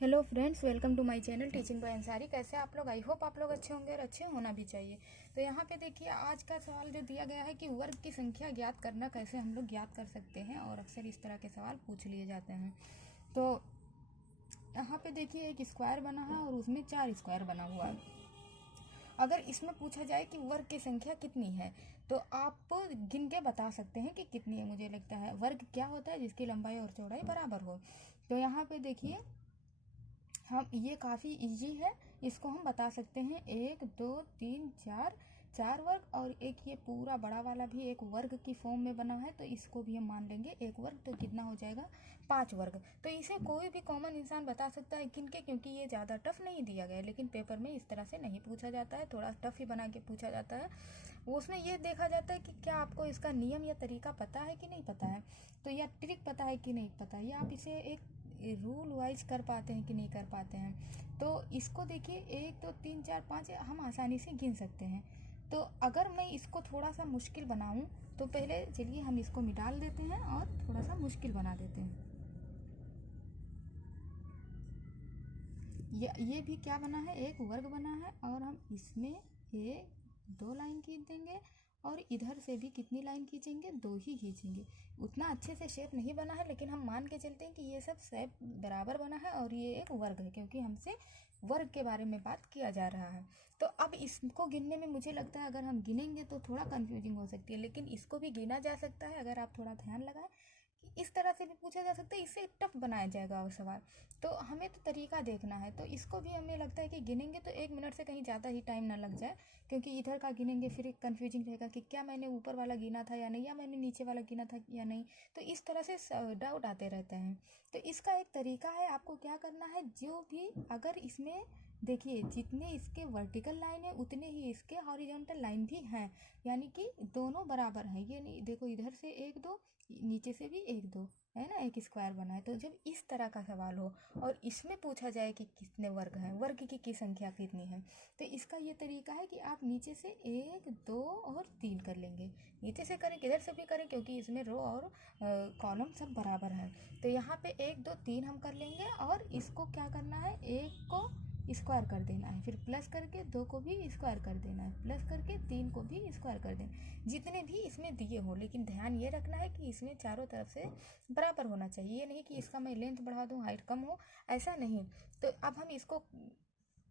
Hello friends, welcome to my channel teaching by Ansari. कैसे आप लोग? आई होप आप लोग अच्छे होंगे और अच्छे होना भी चाहिए। तो यहाँ पे देखिए, आज का सवाल जो दिया गया है कि वर्ग की संख्या ज्ञात करना, कैसे हम लोग ज्ञात कर सकते हैं। और अक्सर इस तरह के सवाल पूछ लिए जाते हैं। तो यहाँ पे देखिए, एक स्क्वायर बना है और उसमें 4 स्क्वायर बना हुआ है। अगर इसमें पूछा जाए कि वर्ग की संख्या कितनी है, तो आप गिन के बता सकते हैं कि कितनी है। मुझे लगता है वर्ग क्या होता है, जिसकी लंबाई और चौड़ाई बराबर हो। तो यहाँ पे देखिए, हम ये काफ़ी इजी है, इसको हम बता सकते हैं। 1 2 3 4 4 वर्ग, और एक ये पूरा बड़ा वाला भी एक वर्ग की फॉर्म में बना है, तो इसको भी हम मान लेंगे एक वर्ग। तो कितना हो जाएगा? 5 वर्ग। तो इसे कोई भी कॉमन इंसान बता सकता है किन के, क्योंकि ये ज़्यादा टफ नहीं दिया गया है। लेकिन पेपर में इस तरह से नहीं पूछा जाता है, थोड़ा टफ ही बना के पूछा जाता है। उसमें ये देखा जाता है कि क्या आपको इसका नियम या तरीका पता है कि नहीं पता है, तो या ट्रिक पता है कि नहीं पता है, या आप इसे एक रूल वाइज कर पाते हैं कि नहीं कर पाते हैं। तो इसको देखिए, 1 2 3 4 5 हम आसानी से गिन सकते हैं। तो अगर मैं इसको थोड़ा सा मुश्किल बनाऊं, तो पहले चलिए हम इसको मिटा देते हैं और थोड़ा सा मुश्किल बना देते हैं। ये भी क्या बना है? एक वर्ग बना है, और हम इसमें 1 2 लाइन खींच देंगे, और इधर से भी कितनी लाइन खींचेंगे? 2 ही खींचेंगे। उतना अच्छे से शेप नहीं बना है, लेकिन हम मान के चलते हैं कि ये सब शेप बराबर बना है और ये एक वर्ग है, क्योंकि हमसे वर्ग के बारे में बात किया जा रहा है। तो अब इसको गिनने में मुझे लगता है, अगर हम गिनेंगे तो थोड़ा कंफ्यूजिंग हो सकती है, लेकिन इसको भी गिना जा सकता है अगर आप थोड़ा ध्यान लगाएं। इस तरह से भी पूछा जा सकता है, इससे टफ बनाया जाएगा वो सवाल। तो हमें तो तरीका देखना है। तो इसको भी हमें लगता है कि गिनेंगे तो 1 मिनट से कहीं ज़्यादा ही टाइम ना लग जाए, क्योंकि इधर का गिनेंगे फिर एक कन्फ्यूजिंग रहेगा कि क्या मैंने ऊपर वाला गिना था या नहीं, या मैंने नीचे वाला गिना था या नहीं। तो इस तरह से डाउट आते रहते हैं। तो इसका एक तरीका है, आपको क्या करना है, जो भी अगर इसमें देखिए, जितने इसके वर्टिकल लाइन है उतने ही इसके हॉरिजॉन्टल लाइन भी हैं, यानी कि दोनों बराबर हैं। ये नहीं, देखो इधर से 1 2, नीचे से भी 1 2 है ना, एक स्क्वायर बना है। तो जब इस तरह का सवाल हो और इसमें पूछा जाए कि कितने वर्ग हैं, वर्ग की संख्या कितनी है, तो इसका ये तरीका है कि आप नीचे से 1 2 और 3 कर लेंगे। नीचे से करें, किधर से भी करें, क्योंकि इसमें रो और कॉलम सब बराबर हैं। तो यहाँ पे 1 2 3 हम कर लेंगे, और इसको क्या करना है, 1 को स्क्वायर कर देना है, फिर प्लस करके 2 को भी स्क्वायर कर देना है, प्लस करके 3 को भी स्क्वायर कर देना है, जितने भी इसमें दिए हो। लेकिन ध्यान ये रखना है कि इसमें चारों तरफ से बराबर होना चाहिए। ये नहीं कि इसका मैं लेंथ बढ़ा दूँ, हाइट कम हो, ऐसा नहीं। तो अब हम इसको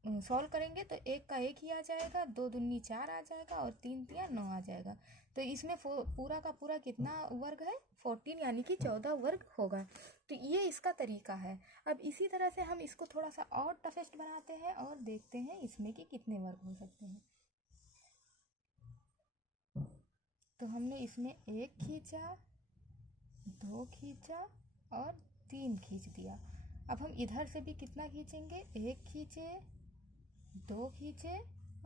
सॉल्व करेंगे तो 1 का 1 ही आ जाएगा, 2 दूनी 4 आ जाएगा, और 3 तिया 9 आ जाएगा। तो इसमें पूरा का पूरा कितना वर्ग है? 14, यानी कि 14 वर्ग होगा। तो ये इसका तरीका है। अब इसी तरह से हम इसको थोड़ा सा और टफेस्ट बनाते हैं और देखते हैं इसमें कि कितने वर्ग हो सकते हैं। तो हमने इसमें 1 खींचा, 2 खींचा और 3 खींच दिया। अब हम इधर से भी कितना खींचेंगे? 1 खींचे, 2 खींचे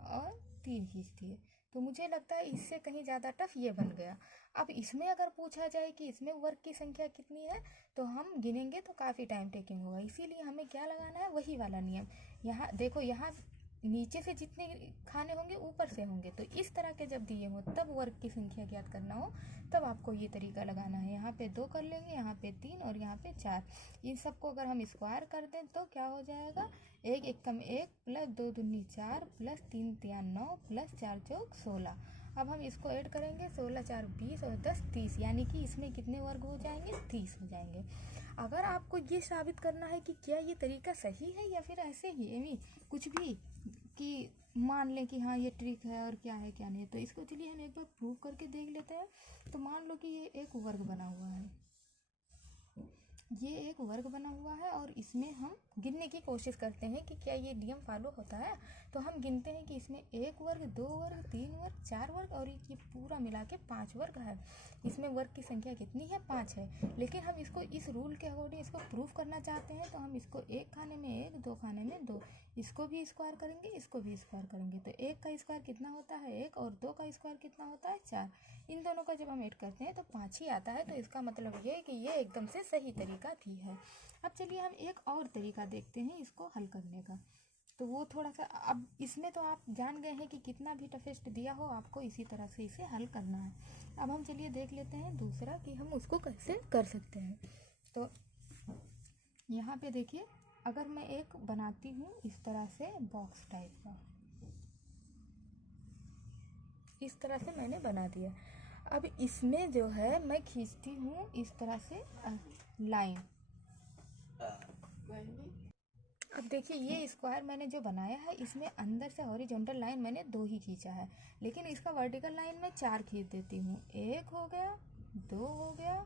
और 3 खींच दिए। तो मुझे लगता है इससे कहीं ज़्यादा टफ ये बन गया। अब इसमें अगर पूछा जाए कि इसमें वर्ग की संख्या कितनी है, तो हम गिनेंगे तो काफ़ी टाइम टेकिंग होगा। इसीलिए हमें क्या लगाना है, वही वाला नियम। यहाँ देखो, यहाँ नीचे से जितने खाने होंगे ऊपर से होंगे। तो इस तरह के जब दिए हो, तब वर्ग की संख्या ज्ञात करना हो, तब आपको ये तरीका लगाना है। यहाँ पे 2 कर लेंगे, यहाँ पे 3 और यहाँ पे 4। इन सबको अगर हम स्क्वायर कर दें तो क्या हो जाएगा? 1 1 कम 1 प्लस 2 दूनी 4 प्लस 3 तिया 9 प्लस 4 चौक 16। अब हम इसको ऐड करेंगे, 16 4 20 और 10 30, यानी कि इसमें कितने वर्ग हो जाएंगे? 30 हो जाएंगे। अगर आपको ये साबित करना है कि क्या ये तरीका सही है या फिर ऐसे ही एमी कुछ भी, कि मान लें कि हाँ ये ट्रिक है और क्या है क्या नहीं, तो इसको चलिए हम एक बार प्रूव करके देख लेते हैं। तो मान लो कि ये एक वर्ग बना हुआ है, ये एक वर्ग बना हुआ है, और इसमें हम गिनने की कोशिश करते हैं कि क्या ये नियम फॉलो होता है। तो हम गिनते हैं कि इसमें 1 वर्ग, 2 वर्ग, 3 वर्ग, 4 वर्ग, और ये पूरा मिला के 5 वर्ग है। इसमें वर्ग की संख्या कितनी है? 5 है। लेकिन हम इसको इस रूल के अकॉर्डिंग इसको प्रूफ करना चाहते हैं, तो हम इसको 1 खाने में 1, 2 खाने में 2, इसको भी स्क्वायर करेंगे, इसको भी स्क्वायर करेंगे। तो 1 का स्क्वायर कितना होता है? 1, और 2 का स्क्वायर कितना होता है? 4। इन दोनों का जब हम ऐड करते हैं तो 5 ही आता है। तो इसका मतलब ये है कि ये एकदम से सही तरीका थी है। अब चलिए हम एक और तरीका देखते हैं इसको हल करने का। तो वो थोड़ा सा, अब इसमें तो आप जान गए हैं कि कितना भी टफेस्ट दिया हो, आपको इसी तरह से इसे हल करना है। अब हम चलिए देख लेते हैं दूसरा कि हम उसको कैसे कर सकते हैं। तो यहाँ पे देखिए, अगर मैं एक बनाती हूँ इस तरह से बॉक्स टाइप का, इस तरह से मैंने बना दिया। अब इसमें जो है मैं खींचती हूँ इस तरह से लाइन। अब देखिए ये स्क्वायर मैंने जो बनाया है इसमें अंदर से हॉरिजॉन्टल लाइन मैंने 2 ही खींचा है, लेकिन इसका वर्टिकल लाइन मैं 4 खींच देती हूँ। 1 हो गया, 2 हो गया,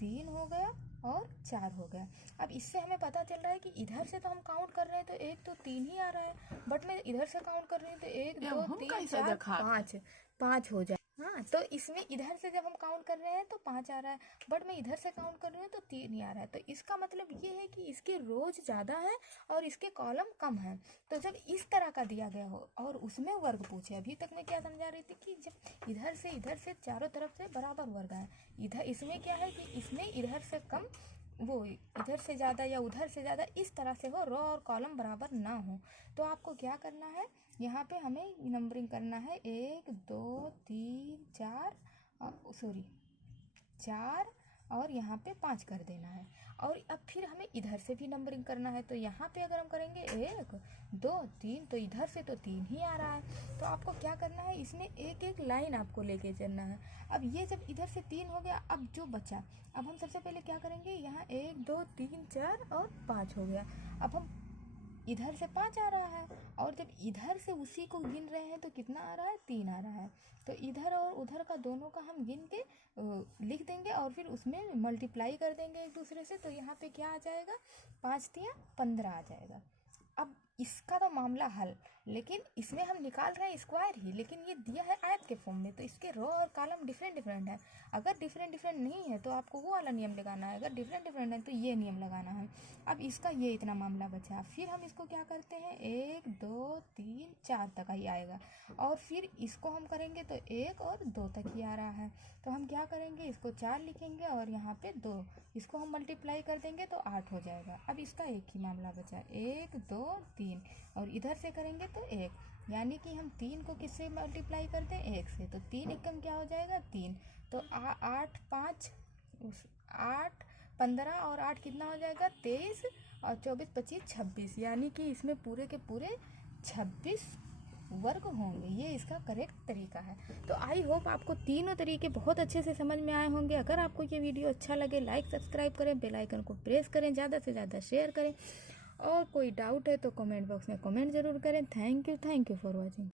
3 हो गया और 4 हो गया। अब इससे हमें पता चल रहा है कि इधर से तो हम काउंट कर रहे हैं तो 1 तो 3 ही आ रहा है, बट मैं इधर से काउंट कर रही हूँ तो 1 2 3 4 5 हो जाए। हाँ, तो इसमें इधर से जब हम काउंट कर रहे हैं तो 5 आ रहा है, बट मैं इधर से काउंट कर रही हूँ तो 3 ही आ रहा है। तो इसका मतलब ये है कि इसके रोज ज़्यादा है और इसके कॉलम कम है। तो जब इस तरह का दिया गया हो और उसमें वर्ग पूछे, अभी तक मैं क्या समझा रही थी कि जब इधर से चारों तरफ से बराबर वर्ग है, इधर इसमें क्या है कि इसमें इधर से कम, वो इधर से ज़्यादा या उधर से ज़्यादा इस तरह से हो, रो और कॉलम बराबर ना हो। तो आपको क्या करना है, यहाँ पे हमें नंबरिंग करना है 1 2 3 4 4 और यहाँ पे 5 कर देना है। और अब फिर हमें इधर से भी नंबरिंग करना है, तो यहाँ पे अगर हम करेंगे 1 2 3 तो इधर से तो 3 ही आ रहा है। तो आपको क्या करना है, इसमें एक एक लाइन आपको लेके चलना है। अब ये जब इधर से 3 हो गया, अब जो बचा, अब हम सबसे पहले क्या करेंगे, यहाँ 1 2 3 4 और 5 हो गया। अब हम इधर से 5 आ रहा है और जब इधर से उसी को गिन रहे हैं तो कितना आ रहा है, 3 आ रहा है। तो इधर और उधर का दोनों का हम गिन के लिख देंगे और फिर उसमें मल्टीप्लाई कर देंगे एक दूसरे से। तो यहाँ पे क्या आ जाएगा, 5 तिया 15 आ जाएगा। अब इसका तो मामला हल, लेकिन इसमें हम निकाल रहे हैं स्क्वायर ही, लेकिन ये दिया है आयत के फॉर्म में, तो इसके रो और कॉलम डिफरेंट डिफरेंट है। अगर डिफरेंट डिफरेंट नहीं है तो आपको वो वाला नियम लगाना है, अगर डिफरेंट डिफरेंट है तो ये नियम लगाना है। अब इसका ये इतना मामला बचा, फिर हम इसको क्या करते हैं, 1 2 3 4 तक ही आएगा और फिर इसको हम करेंगे तो 1 और 2 तक ही आ रहा है। तो हम क्या करेंगे, इसको 4 लिखेंगे और यहाँ पे 2, इसको हम मल्टीप्लाई कर देंगे तो 8 हो जाएगा। अब इसका एक ही मामला बचा, 1 2 3 और इधर से करेंगे तो 1, यानी कि हम 3 को किससे मल्टीप्लाई कर दें, 1 से, तो 3 एकम क्या हो जाएगा, 3। तो 8 5 8 15 और 8 कितना हो जाएगा, 23 और 24 25 26, यानी कि इसमें पूरे के पूरे 26 वर्ग होंगे। ये इसका करेक्ट तरीका है। तो आई होप आपको तीनों तरीके बहुत अच्छे से समझ में आए होंगे। अगर आपको ये वीडियो अच्छा लगे, लाइक सब्सक्राइब करें, बेल आइकन को प्रेस करें, ज़्यादा से ज़्यादा शेयर करें और कोई डाउट है तो कमेंट बॉक्स में कमेंट ज़रूर करें। Thank you for watching.